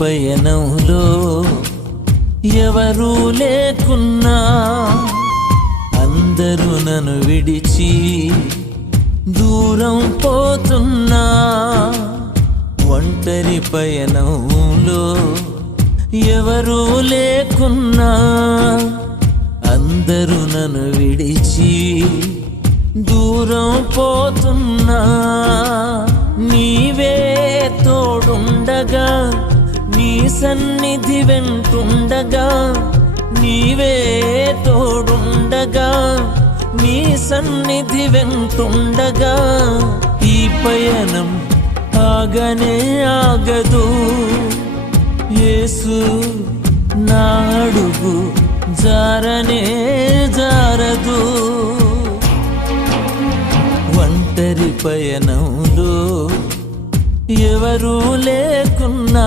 పయనంలో ఎవరూ లేకున్నా అందరూ నన్ను విడిచి దూరం పోతున్నా. ఒంటరి పయనంలో ఎవరూ లేకున్నా అందరూ నన్ను విడిచి దూరం పోతున్నా. నీవే తోడుండగా నీ సన్నిధి వెంటుండగా, నీవే తోడుండగా నీ సన్నిధి వెంటుండగా, ఈ పయనం ఆగనే ఆగదు. యేసు నా అడుగు జారనే జారదు. ఒంటరి పయనంలో ఎవరూ లేకున్నా